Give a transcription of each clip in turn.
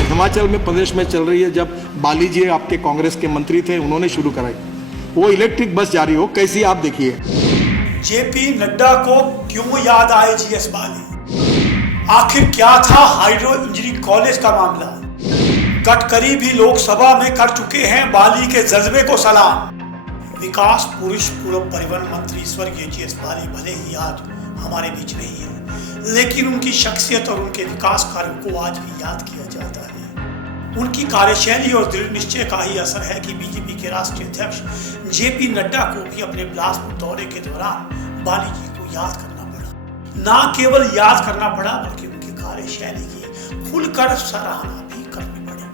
हिमाचल में प्रदेश में चल रही है, जब बाली जी आपके कांग्रेस के मंत्री थे, उन्होंने शुरू कराई, वो इलेक्ट्रिक बस जारी हो, कैसी आप देखिए। जेपी नड्डा को क्यों याद आए जीएस बाली? आखिर क्या था हाइड्रो इंजीनियरिंग कॉलेज का मामला? गडकरी भी लोकसभा में कर चुके हैं बाली के जज्बे को सलाम। विकास पुरुष पूर्व परिवहन मंत्री स्वर्गीय जीएस बाली भले ही आज हमारे बीच नहीं है, लेकिन उनकी शख्सियत और उनके विकास कार्यों को आज भी याद किया जाता है। उनकी कार्यशैली और दृढ़ निश्चय का ही असर है कि बीजेपी के राष्ट्रीय अध्यक्ष जेपी नड्डा को भी अपने बिलासपुर दौरे के दौरान बाली जी को याद करना पड़ा। ना केवल याद करना पड़ा, बल्कि उनकी कार्यशैली की खुलकर सराहना भी करनी पड़ी।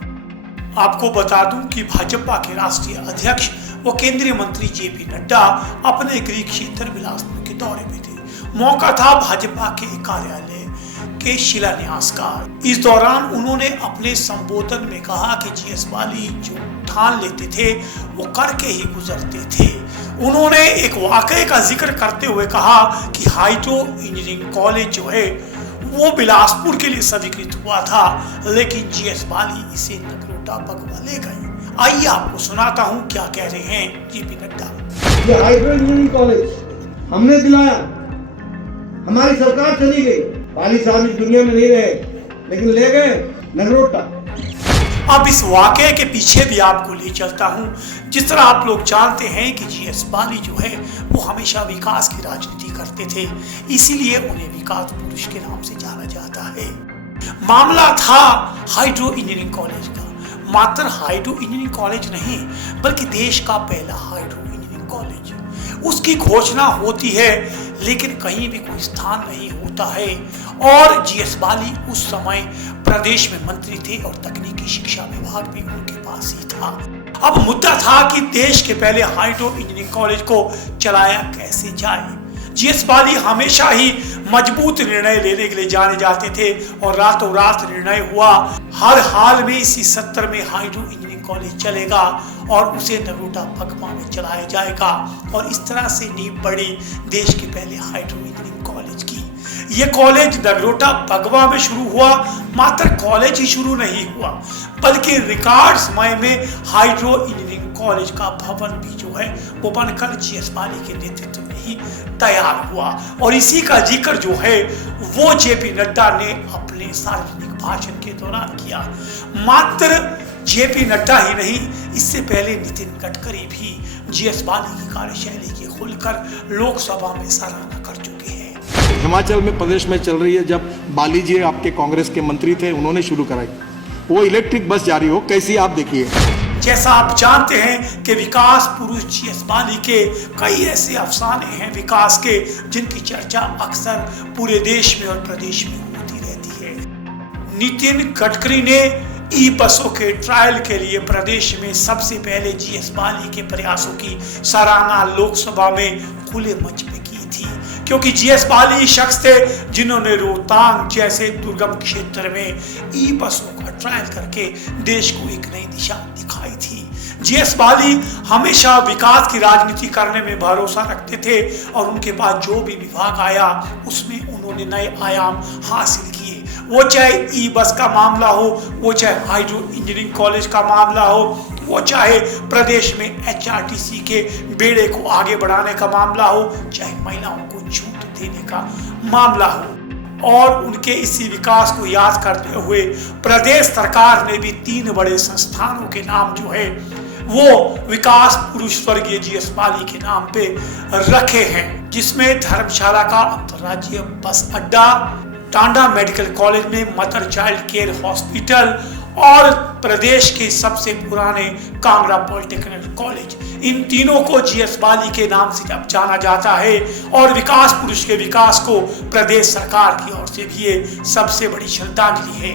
आपको बता दूं कि भाजपा के राष्ट्रीय अध्यक्ष व केंद्रीय मंत्री जेपी नड्डा अपने गृह क्षेत्र बिलासपुर के दौरे पे थे। मौका था भाजपा के कार्यालय के शिलान्यास का। इस दौरान उन्होंने अपने संबोधन में कहा कि जीएस बाली जो ठान लेते थे वो करके ही गुजरते थे। उन्होंने एक वाकये का जिक्र करते हुए कहा कि हाइड्रो इंजीनियरिंग कॉलेज जो है वो बिलासपुर के लिए स्वीकृत हुआ था, लेकिन जीएस बाली इसे नगरोटा बगवा ले गए। आइए आपको सुनाता हूं क्या कह रहे हैं जेपी नड्डा। ये हाइड्रो इंजीनियरिंग कॉलेज हमने दिलाया, हमारी सरकार चली गई, बाली साहब इस दुनिया में नहीं रहे, लेकिन ले गए नगरोटा। अब इस वाकये के पीछे भी आपको ले चलता हूं। जिस तरह आप लोग जानते हैं कि जीएस बाली जो है वो हमेशा विकास की राजनीति करते थे, इसीलिए उन्हें विकास पुरुष के नाम से जाना जाता है। मामला था हाइड्रो इंजीनियरिंग कॉलेज का। मात्र हाइड्रो इंजीनियरिंग कॉलेज नहीं, बल्कि देश का पहला हाइड्रो इंजीनियरिंग कॉलेज। उसकी घोषणा होती है, लेकिन कहीं भी कोई स्थान नहीं होता है। और जीएस बाली उस समय प्रदेश में मंत्री थे और तकनीकी शिक्षा विभाग भी उनके पास ही था। अब मुद्दा था कि देश के पहले हाइड्रो इंजीनियरिंग कॉलेज को चलाया कैसे जाए। जीएस बाली हमेशा ही मजबूत निर्णय लेने के लिए जाने जाते थे और रातों रात निर्णय हुआ। हर हाल में इसी सत्र में हाइड्रो इंजीनियरिंग कॉलेज चलेगा और उसे नगरोटा बगवा में चलाया जाएगा। और इस तरह से नींव पड़ी देश के पहले हाइड्रो इंजीनियरिंग कॉलेज की। ये कॉलेज नगरोटा बगवा में शुरू हुआ। मात्र कॉलेज ही शुरू नहीं हुआ, बल्कि रिकॉर्ड समय में हाइड्रो इंजीनियरिंग कॉलेज का भवन भी जो है वो बनकर जीएस बाली के नेतृत्व में ही तैयार हुआ। और इसी का जिक्र जो है वो जेपी नड्डा ने अपने सार्वजनिक भाषण के दौरान किया। मात्र जेपी नड्डा ही नहीं, इससे पहले नितिन गडकरी भी जीएस बाली की कार्यशैली की खुलकर लोकसभा में सराहना कर चुके हैं। हिमाचल में प्रदेश में चल रही है, जब बाली जी आपके कांग्रेस के मंत्री थे, उन्होंने शुरू कराई, वो इलेक्ट्रिक बस जारी हो, कैसी आप देखिए। जैसा आप जानते हैं कि विकास पुरुष जीएस बाली के कई ऐसे अफसाने हैं विकास के, जिनकी चर्चा अक्सर पूरे देश में और प्रदेश में होती रहती है। नितिन गडकरी ने ई बसों के ट्रायल के लिए प्रदेश में सबसे पहले जीएस बाली के प्रयासों की सराहना लोकसभा में खुले मंच पे की थी, क्योंकि जीएस बाली शख्स थे जिन्होंने रोहतांग जैसे दुर्गम क्षेत्र में ई बसों का ट्रायल करके देश को एक नई दिशा दिखाई थी। जीएस बाली हमेशा विकास की राजनीति करने में भरोसा रखते थे और उनके पास जो भी विभाग आया उसमें उन्होंने नए आयाम हासिल किए। वो चाहे ई बस का मामला हो, वो चाहे हाइड्रो इंजीनियरिंग कॉलेज का मामला हो, वो चाहे प्रदेश में एचआरटीसी के बेड़े को आगे बढ़ाने का मामला हो, चाहे महिलाओं को छूट देने का मामला हो। और उनके इसी विकास को याद करते हुए प्रदेश सरकार ने भी 3 बड़े संस्थानों के नाम जो है वो विकास पुरुष स्वर्गीय जीएस बाली के नाम पे रखे हैं, जिसमें धर्मशाला का अंतर्राज्यीय बस अड्डा, टांडा मेडिकल कॉलेज में मदर चाइल्ड केयर हॉस्पिटल और प्रदेश के सबसे पुराने कांगड़ा पॉलिटेक्निक कॉलेज। इन तीनों को जीएस बाली के नाम से अब जाना जाता है और विकास पुरुष के विकास को प्रदेश सरकार की ओर से भी ये सबसे बड़ी श्रद्धांजलि है।